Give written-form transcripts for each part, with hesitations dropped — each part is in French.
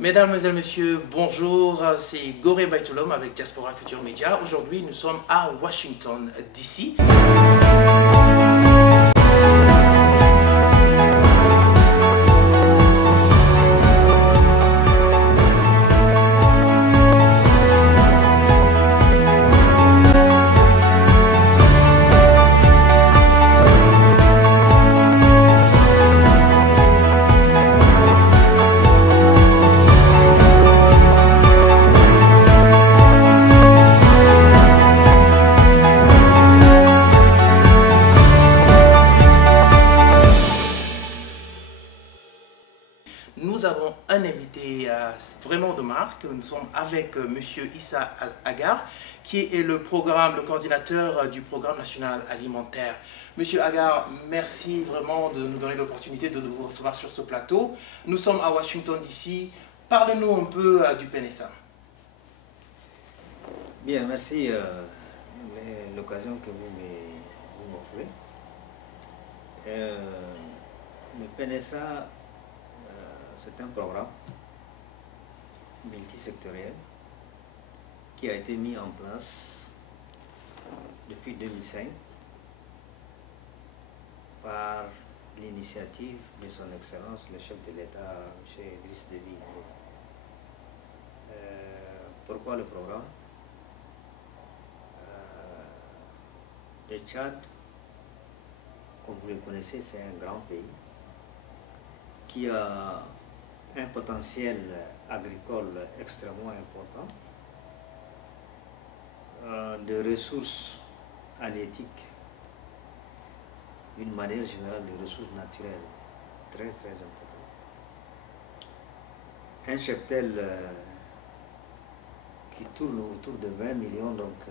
Mesdames, Mesdemoiselles, Messieurs, bonjour, c'est Goré Baitolom avec Diaspora Future Media. Aujourd'hui, nous sommes à Washington, D.C. Nous avons un invité vraiment de marque. Nous sommes avec Monsieur Issa Agar, qui est le coordinateur du programme national alimentaire. Monsieur Agar, merci vraiment de nous donner l'opportunité de vous recevoir sur ce plateau. Nous sommes à Washington DC. Parlez-nous un peu du PNSA. Bien, merci de l'occasion que vous m'offrez. Le PNSA, c'est un programme multisectoriel qui a été mis en place depuis 2005 par l'initiative de son Excellence, le chef de l'État, M. Idriss Déby. Pourquoi le programme? Le Tchad, comme vous le connaissez, c'est un grand pays qui a un potentiel agricole extrêmement important, de ressources halieutiques, d'une manière générale, de ressources naturelles très importantes. Un cheptel qui tourne autour de 20 millions, donc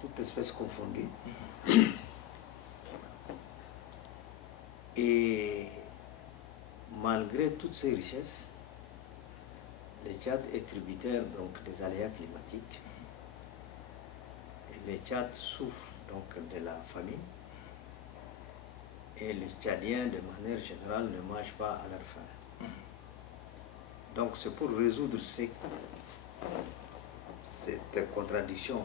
toutes espèces confondues. Et malgré toutes ces richesses, le Tchad est tributaire donc des aléas climatiques. Le Tchad souffre donc de la famine. Et les Tchadiens, de manière générale, ne mangent pas à leur faim. Donc c'est pour résoudre cette contradiction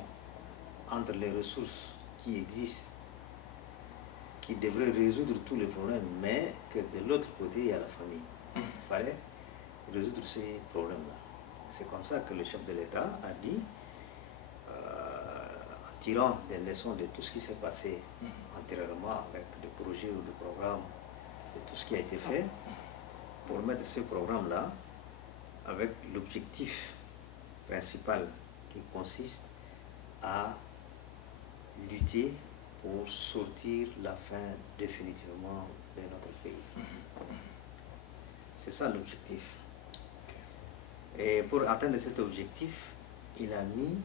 entre les ressources qui existent, qui devrait résoudre tous les problèmes, mais que de l'autre côté, il y a la famine. Il fallait résoudre ces problèmes-là. C'est comme ça que le chef de l'État a dit, en tirant des leçons de tout ce qui s'est passé antérieurement avec des projets ou des programmes, de tout ce qui a été fait, pour mettre ce programme-là avec l'objectif principal qui consiste à lutter pour sortir la faim définitivement de notre pays. C'est ça l'objectif. Et pour atteindre cet objectif, il a mis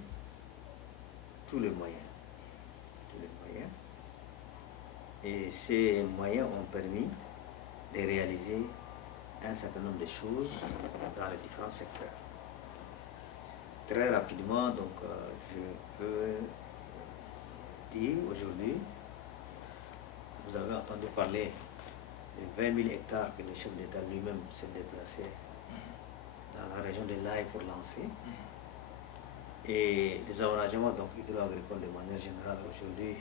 tous les moyens. Et ces moyens ont permis de réaliser un certain nombre de choses dans les différents secteurs. Très rapidement, donc, je peux dire aujourd'hui, vous avez entendu parler de 20 000 hectares que le chef d'État lui-même s'est déplacé dans la région de l'Aïe pour lancer. Et les aménagements hydro-agricoles de manière générale aujourd'hui,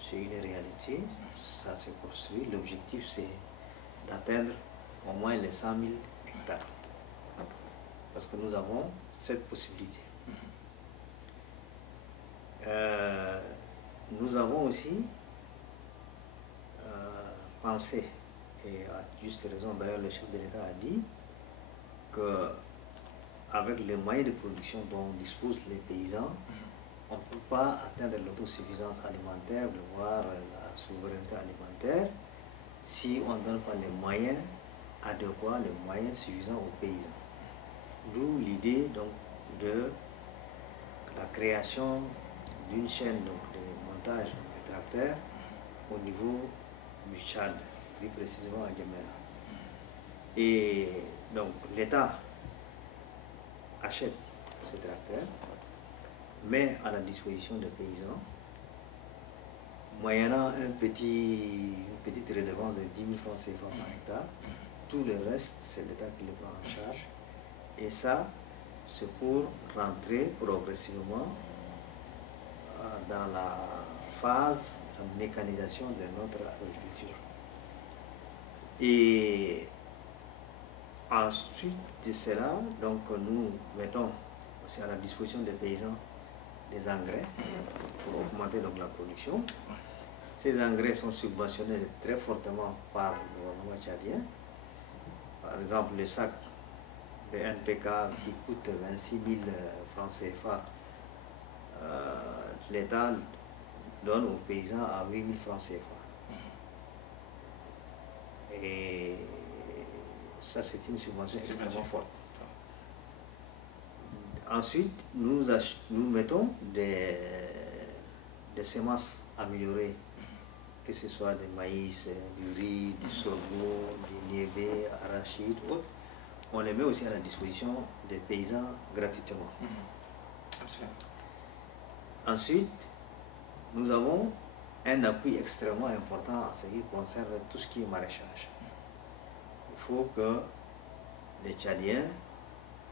c'est une réalité, ça se construit. L'objectif c'est d'atteindre au moins les 100 000 hectares. Parce que nous avons cette possibilité. Nous avons aussi pensé, et à juste raison, d'ailleurs le chef de l'État a dit qu'avec les moyens de production dont disposent les paysans, on ne peut pas atteindre l'autosuffisance alimentaire, voire la souveraineté alimentaire, si on ne donne pas les moyens adéquats, les moyens suffisants aux paysans. D'où l'idée donc de la création d'une chaîne donc, de montage de tracteurs au niveau du Tchad, plus précisément à Djamena. Et donc l'État achète ce tracteur, met à la disposition des paysans, moyennant une petite redevance de 10 000 francs CFA par hectare, tout le reste, c'est l'État qui le prend en charge. Et ça, c'est pour rentrer progressivement dans la phase de mécanisation de notre agriculture. Et ensuite de cela, donc nous mettons aussi à la disposition des paysans des engrais pour augmenter donc la production. Ces engrais sont subventionnés très fortement par le gouvernement tchadien. Par exemple, le sac de NPK qui coûte 26 000 francs CFA, l'État donne aux paysans à 8 000 francs CFA. Et ça, c'est une subvention extrêmement forte. Ensuite, nous mettons des semences améliorées, que ce soit du maïs, du riz, du sorgho, du niébé, arachide, autres. On les met aussi à la disposition des paysans gratuitement. Ensuite, nous avons un appui extrêmement important en ce qui concerne tout ce qui est maraîchage. Il faut que les Tchadiens,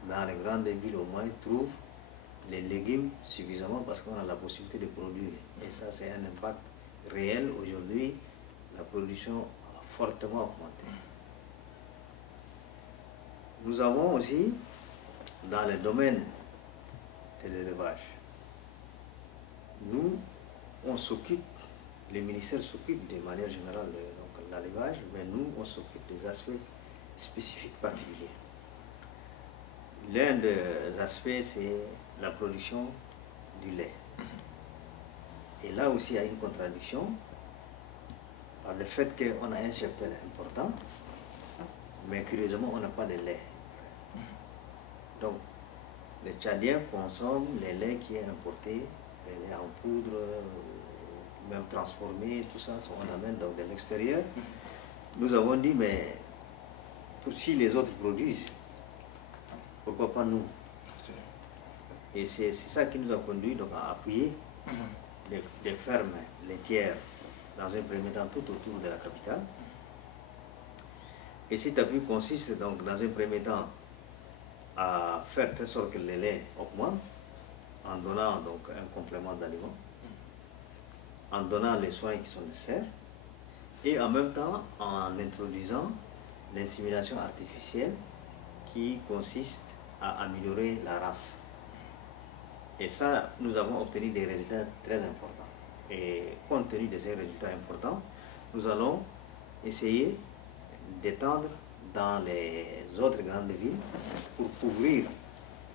dans les grandes villes au moins, trouvent les légumes suffisamment parce qu'on a la possibilité de produire. Et ça, c'est un impact réel. Aujourd'hui, la production a fortement augmenté. Nous avons aussi, dans le domaine de l'élevage, nous, on s'occupe, les ministères s'occupent de manière générale de l'élevage, mais nous, on s'occupe des aspects spécifiques particuliers. L'un des aspects, c'est la production du lait. Et là aussi, il y a une contradiction par le fait qu'on a un cheptel important, mais curieusement, on n'a pas de lait. Donc, les Tchadiens consomment le lait qui est importé, le lait en poudre, même transformé, tout ça, on amène donc de l'extérieur. Nous avons dit, mais si les autres produisent, pourquoi pas nous? Et c'est ça qui nous a conduit donc, à appuyer les fermes laitières dans un premier temps tout autour de la capitale. Et cet appui consiste donc dans un premier temps à faire de sorte que le lait augmente en donnant donc un complément d'aliment, en donnant les soins qui sont nécessaires et en même temps en introduisant l'insémination artificielle qui consiste à améliorer la race. Et ça, nous avons obtenu des résultats très importants. Et compte tenu de ces résultats importants, nous allons essayer d'étendre dans les autres grandes villes pour couvrir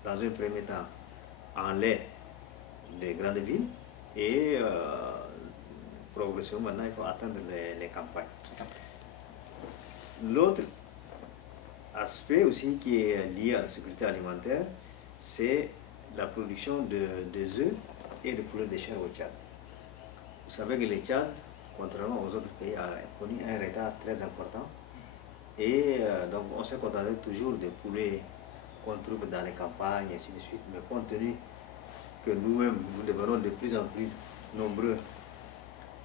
dans un premier temps en lait les grandes villes et progressivement maintenant il faut atteindre les campagnes. L'autre aspect aussi qui est lié à la sécurité alimentaire, c'est la production des œufs et de poulet de chair au Tchad. Vous savez que le Tchad, contrairement aux autres pays, a connu un retard très important. Et donc on s'est contenté toujours des poulets qu'on trouve dans les campagnes et ainsi de suite. Mais compte tenu que nous-mêmes, nous devenons de plus en plus nombreux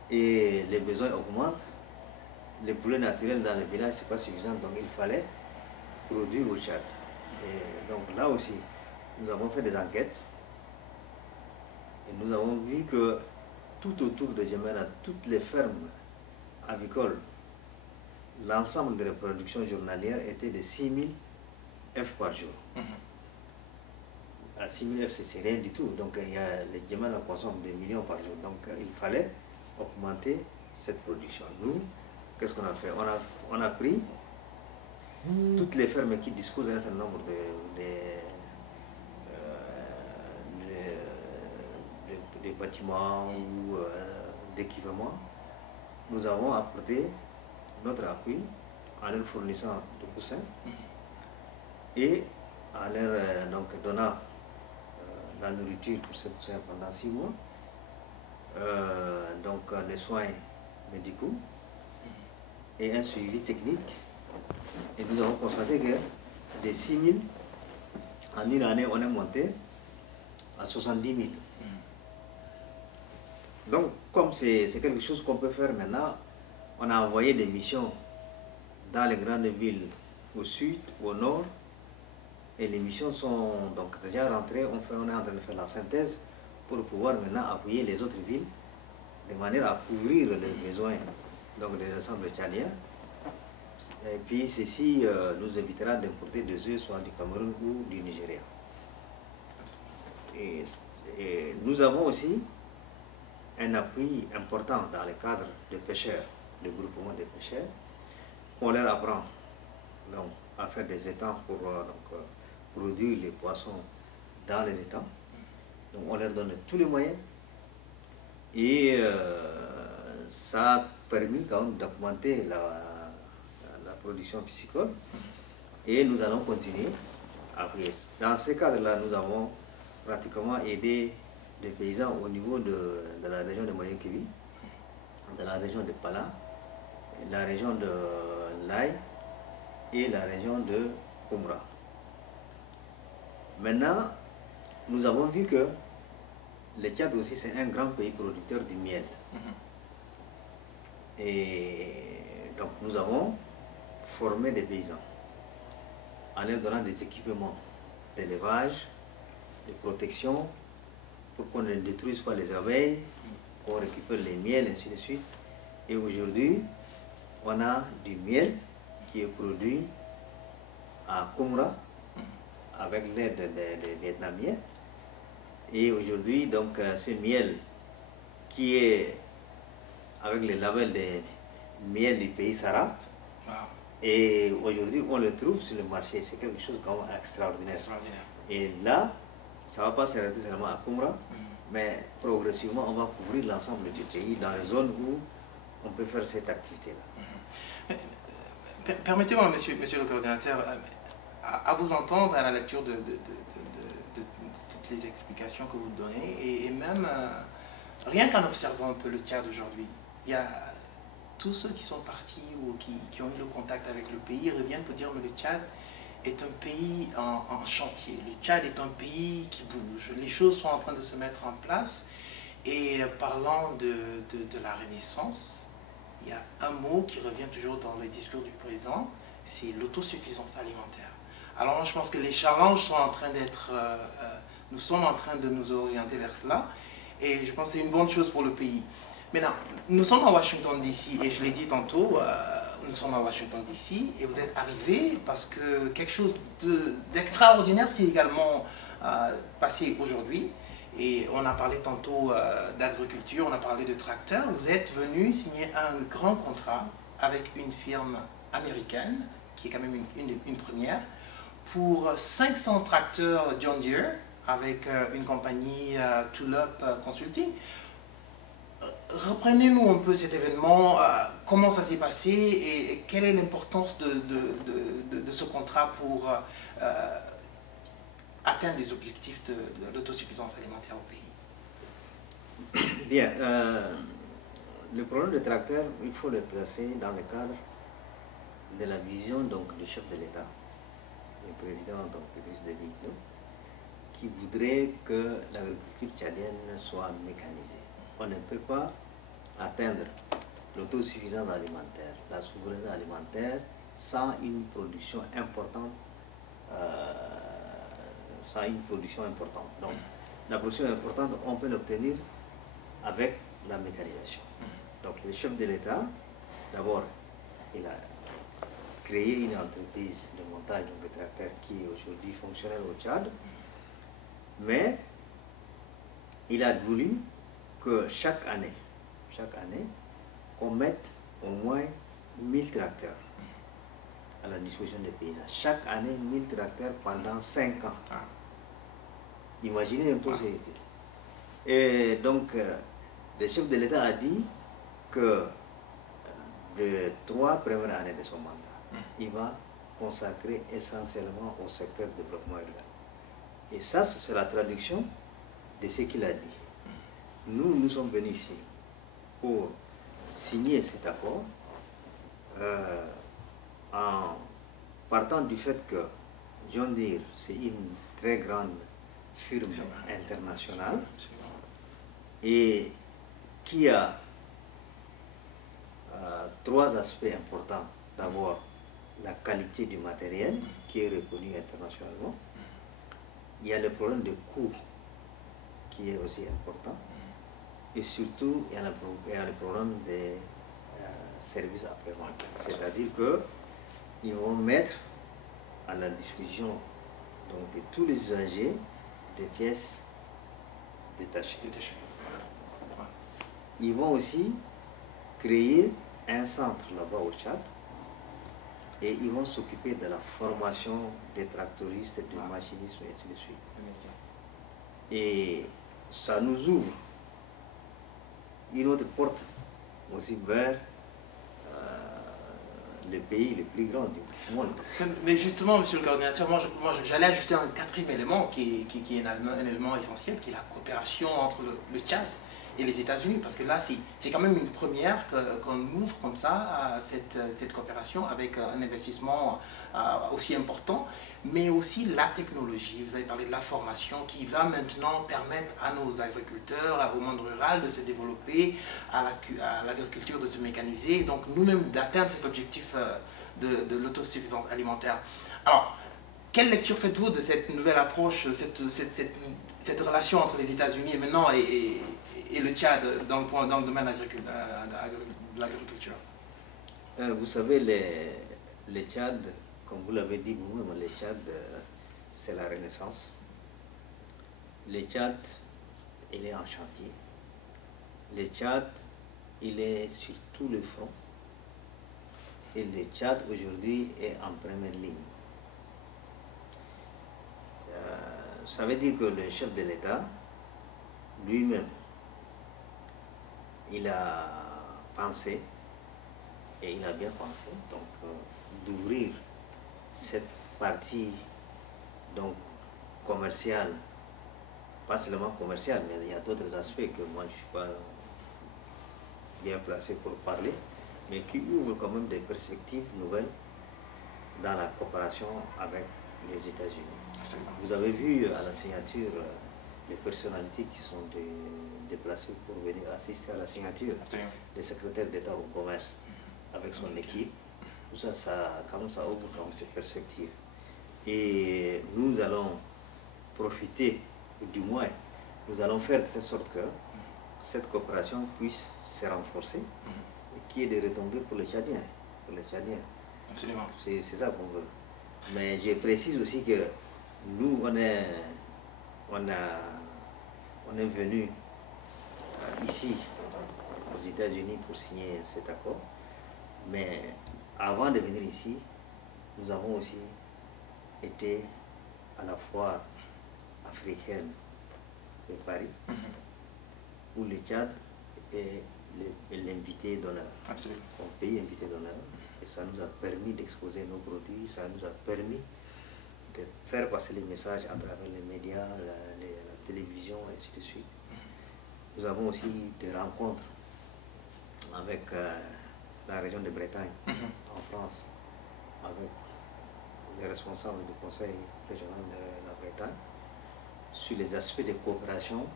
et les besoins augmentent, les poulets naturels dans les villages, ce n'est pas suffisant. Donc il fallait produire au Tchad. Et donc là aussi, nous avons fait des enquêtes et nous avons vu que tout autour de Djamena, toutes les fermes avicoles, l'ensemble de la production journalière était de 6 000 F par jour. À 6 000 F, c'est rien du tout. Donc les Djamena consomment des millions par jour. Donc il fallait augmenter cette production. Nous, qu'est-ce qu'on a fait? On a pris toutes les fermes qui disposent d'un certain nombre de bâtiments ou d'équipements. Nous avons apporté notre appui en leur fournissant de coussins et en leur donc, donnant la nourriture pour ces coussins pendant 6 mois, donc les soins médicaux et un suivi technique. Et nous avons constaté que de 6 000, en une année, on est monté à 70 000. Donc, comme c'est quelque chose qu'on peut faire maintenant, on a envoyé des missions dans les grandes villes au sud, au nord. Et les missions sont donc déjà rentrées, on est en train de faire la synthèse pour pouvoir maintenant appuyer les autres villes de manière à couvrir les besoins donc, des ensembles tchadiens. Et puis ceci nous évitera d'importer des œufs soit du Cameroun ou du Nigeria. Et nous avons aussi un appui important dans le cadre des pêcheurs, le groupement des pêcheurs. On leur apprend donc, à faire des étangs pour produire les poissons dans les étangs. Donc on leur donne tous les moyens. Et ça a permis quand même d'augmenter la production piscicole. Et nous allons continuer. Après, dans ce cadre-là, nous avons pratiquement aidé des paysans au niveau de la région de Moyen-Kévi, de la région de Pala, la région de Laye et la région de Koumra. Maintenant, nous avons vu que le Tchad aussi c'est un grand pays producteur de miel. Et donc nous avons formé des paysans en leur donnant des équipements d'élevage, de protection, pour qu'on ne détruise pas les abeilles, qu'on récupère les miels, ainsi de suite. Et aujourd'hui, on a du miel qui est produit à Koumra avec l'aide des Vietnamiens. Et aujourd'hui, donc, ce miel qui est avec le label de miel du pays Sarat, et aujourd'hui, on le trouve sur le marché. C'est quelque chose quand même extraordinaire. Et là, ça ne va pas s'arrêter seulement à Koumra, mais progressivement, on va couvrir l'ensemble du pays dans les zones où on peut faire cette activité-là. Permettez-moi, monsieur le coordinateur, à vous entendre à la lecture de toutes les explications que vous donnez, et même rien qu'en observant un peu le Tchad aujourd'hui, il y a tous ceux qui sont partis ou qui ont eu le contact avec le pays reviennent pour dire que le Tchad est un pays en chantier. Le Tchad est un pays qui bouge. Les choses sont en train de se mettre en place. Et parlant de la Renaissance, il y a un mot qui revient toujours dans les discours du président, c'est l'autosuffisance alimentaire. Alors moi, je pense que les challenges sont en train d'être... nous sommes en train de nous orienter vers cela. Et je pense que c'est une bonne chose pour le pays. Maintenant, nous sommes à Washington DC, et je l'ai dit tantôt, nous sommes à Washington DC, et vous êtes arrivés parce que quelque chose d'extraordinaire s'est également passé aujourd'hui. Et on a parlé tantôt d'agriculture, on a parlé de tracteurs. Vous êtes venu signer un grand contrat avec une firme américaine, qui est quand même une première, pour 500 tracteurs John Deere, avec une compagnie Tulip Consulting. Reprenez-nous un peu cet événement, comment ça s'est passé et quelle est l'importance de ce contrat pour atteindre les objectifs de l'autosuffisance alimentaire au pays. Bien, le problème des tracteurs, il faut le placer dans le cadre de la vision donc, du chef de l'État, le président donc, Idriss Déby Itno, qui voudrait que l'agriculture tchadienne soit mécanisée. On ne peut pas atteindre l'autosuffisance alimentaire, la souveraineté alimentaire, sans une production importante. Donc, la production importante, on peut l'obtenir avec la mécanisation. Donc, le chef de l'État, d'abord, il a créé une entreprise de montage de tracteurs qui est aujourd'hui fonctionnelle au Tchad, mais il a voulu que chaque année, on mette au moins 1000 tracteurs à la disposition des paysans. Chaque année, 1000 tracteurs pendant 5 ans. Imaginez un peu cette idée. Et donc, le chef de l'État a dit que les 3 premières années de son mandat, il va consacrer essentiellement au secteur de développement urbain. Et ça, c'est la traduction de ce qu'il a dit. Nous sommes venus ici pour signer cet accord en partant du fait que John Deere, c'est une très grande firme internationale et qui a 3 aspects importants. D'abord, la qualité du matériel qui est reconnu internationalement. Il y a le problème de coût qui est aussi important. Et surtout, il y a le problème des services après-vente. C'est-à-dire qu'ils vont mettre à la disposition donc, de tous les usagers des pièces détachées. Ils vont aussi créer un centre là-bas au Tchad et ils vont s'occuper de la formation des tractoristes, des machinistes et ainsi de suite. Et ça nous ouvre une autre porte aussi vers le pays le plus grand du monde. Mais justement, monsieur le coordinateur, moi j'allais ajouter un quatrième élément qui est un élément essentiel, qui est la coopération entre le Tchad et les États-Unis, parce que là c'est quand même une première qu'on ouvre comme ça cette coopération avec un investissement aussi important, mais aussi la technologie. Vous avez parlé de la formation qui va maintenant permettre à nos agriculteurs, au monde rural de se développer, à l'agriculture de se mécaniser, donc nous-mêmes d'atteindre cet objectif de l'autosuffisance alimentaire. Alors, quelle lecture faites-vous de cette nouvelle approche, cette relation entre les États-Unis et maintenant et le Tchad dans le domaine de l'agriculture? Vous savez, le Tchad, comme vous l'avez dit vous-même, le Tchad, c'est la Renaissance. Le Tchad, il est en chantier. Le Tchad, il est sur tous les fronts. Et le Tchad, aujourd'hui, est en première ligne. Ça veut dire que le chef de l'État, lui-même, il a pensé, et il a bien pensé, donc d'ouvrir cette partie donc commerciale, pas seulement commerciale, mais il y a d'autres aspects que moi je ne suis pas bien placé pour parler, mais qui ouvrent quand même des perspectives nouvelles dans la coopération avec les États-Unis. Vous avez vu à la signature les personnalités qui sont déplacées pour venir assister à la signature, le secrétaire d'État au commerce avec son équipe. Tout ça, quand même, ça ouvre dans ces perspectives. Et nous allons profiter, ou du moins, nous allons faire de telle sorte que cette coopération puisse se renforcer et qu'il y ait des retombées pour les Tchadiens. Absolument. C'est ça qu'on veut. Mais je précise aussi que nous, on est venu ici aux États-Unis pour signer cet accord. Mais avant de venir ici, nous avons aussi été à la foire africaine de Paris, où le Tchad est l'invité d'honneur, un pays invité d'honneur. Et ça nous a permis d'exposer nos produits, ça nous a permis de faire passer les messages à travers les médias, la télévision, et ainsi de suite. Nous avons aussi des rencontres avec la région de Bretagne, en France, avec les responsables du Conseil régional de la Bretagne, sur les aspects de coopération,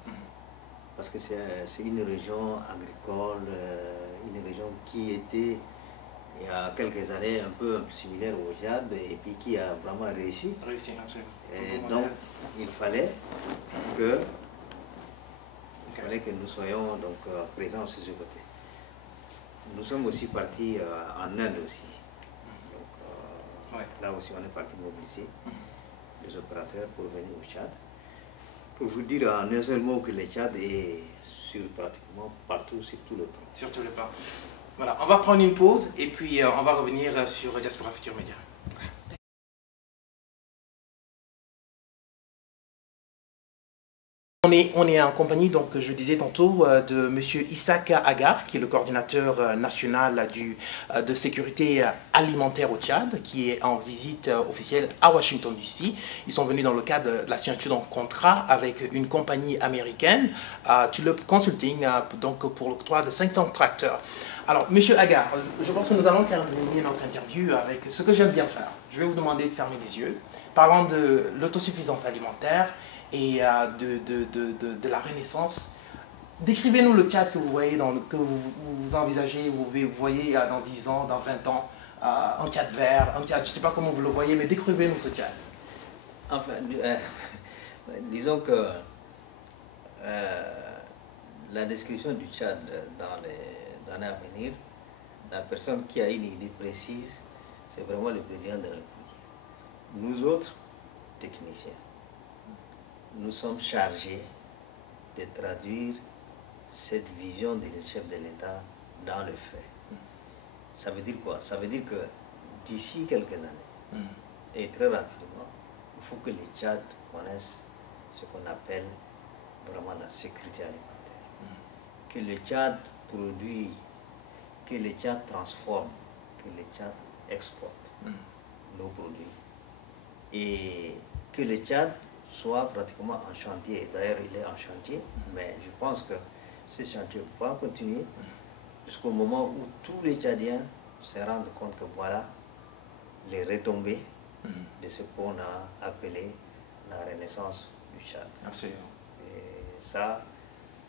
parce que c'est une région agricole, une région qui était, il y a quelques années, un peu similaire au Tchad, et puis qui a vraiment réussi. Et donc, il fallait que nous soyons donc, présents sur ce côté. Nous sommes aussi partis en Inde aussi. Donc, là aussi, on est parti mobiliser les opérateurs pour venir au Tchad. Pour vous dire en un seul mot que le Tchad est sur pratiquement partout, sur tout le plan. Sur tout le plan. Voilà, on va prendre une pause et puis on va revenir sur Diaspora Futurs Médias. On est en compagnie, donc je disais tantôt, de M. Issaka Agar, qui est le coordinateur national de sécurité alimentaire au Tchad, qui est en visite officielle à Washington DC. Ils sont venus dans le cadre de la signature d'un contrat avec une compagnie américaine, Tulip Consulting, donc pour l'octroi de 500 tracteurs. Alors, M. Agar, je pense que nous allons terminer notre interview avec ce que j'aime bien faire. Je vais vous demander de fermer les yeux, parlant de l'autosuffisance alimentaire et de la Renaissance. Décrivez-nous le Tchad que vous voyez, que vous envisagez, vous voyez dans 10 ans, dans 20 ans. un Tchad vert, un Tchad, je ne sais pas comment vous le voyez, mais décrivez-nous ce Tchad. Enfin, disons que la description du Tchad dans les années à venir, la personne qui a une idée précise, c'est vraiment le président de la République. Nous autres, techniciens, nous sommes chargés de traduire cette vision du chef de l'État dans le fait. Ça veut dire quoi? Ça veut dire que d'ici quelques années, et très rapidement, il faut que les Tchad connaissent ce qu'on appelle vraiment la sécurité alimentaire. Que le Tchad produit, que le Tchad transforme, que le Tchad exporte nos produits. Et que le Tchad soit pratiquement en chantier. D'ailleurs, il est en chantier, mais je pense que ce chantier va continuer jusqu'au moment où tous les Tchadiens se rendent compte que voilà les retombées de ce qu'on a appelé la renaissance du Tchad. Absolument. Et ça,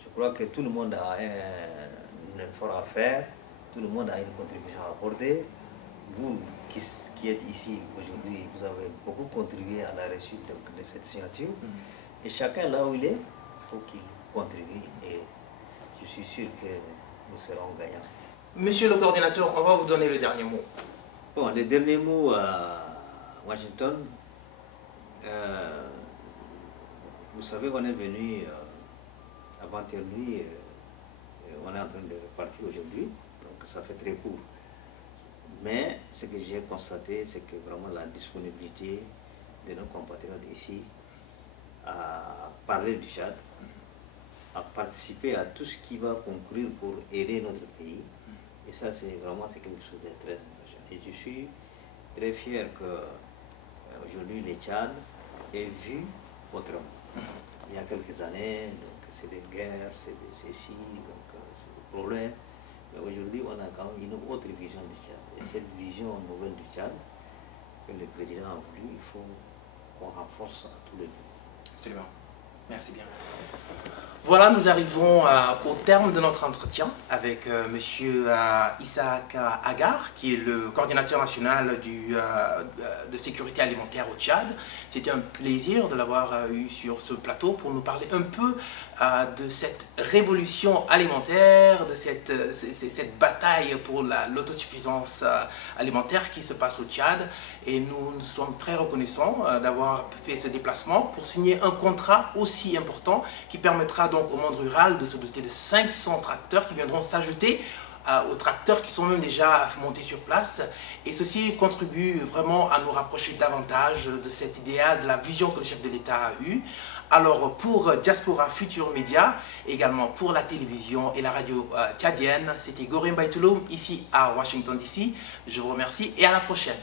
je crois que tout le monde a un effort à faire, tout le monde a une contribution à apporter. Vous qui êtes ici aujourd'hui, vous avez beaucoup contribué à la réussite de cette signature. Et chacun là où il est, il faut qu'il contribue et je suis sûr que nous serons gagnants. Monsieur le coordinateur, on va vous donner le dernier mot. Bon, le dernier mot à Washington, vous savez, on est venu avant-hier nuit, on est en train de repartir aujourd'hui, donc ça fait très court. Mais ce que j'ai constaté, c'est que vraiment la disponibilité de nos compatriotes ici à parler du Tchad, à participer à tout ce qui va concourir pour aider notre pays. Et ça, c'est vraiment quelque chose de très important. Et je suis très fier qu'aujourd'hui, le Tchad est vu autrement. Il y a quelques années, c'est des guerres, c'est ceci, donc c'est des problèmes. Mais aujourd'hui, on a quand même une autre vision du Tchad. Et cette vision nouvelle du Tchad, que le président a voulu, il faut qu'on renforce à tous les niveaux. Absolument. Merci bien. Voilà, nous arrivons au terme de notre entretien avec Monsieur Isaac Agar, qui est le coordinateur national de sécurité alimentaire au Tchad. C'était un plaisir de l'avoir eu sur ce plateau pour nous parler un peu de cette révolution alimentaire, de cette bataille pour l'autosuffisance alimentaire qui se passe au Tchad. Et nous sommes très reconnaissants d'avoir fait ce déplacement pour signer un contrat aussi important qui permettra donc au monde rural de se doter de 500 tracteurs qui viendront s'ajouter aux tracteurs qui sont même déjà montés sur place. Et ceci contribue vraiment à nous rapprocher davantage de cet idéal, de la vision que le chef de l'État a eue. Alors pour Diaspora Futur Média, également pour la télévision et la radio tchadienne, c'était Gorim Baitouloum ici à Washington DC. Je vous remercie et à la prochaine.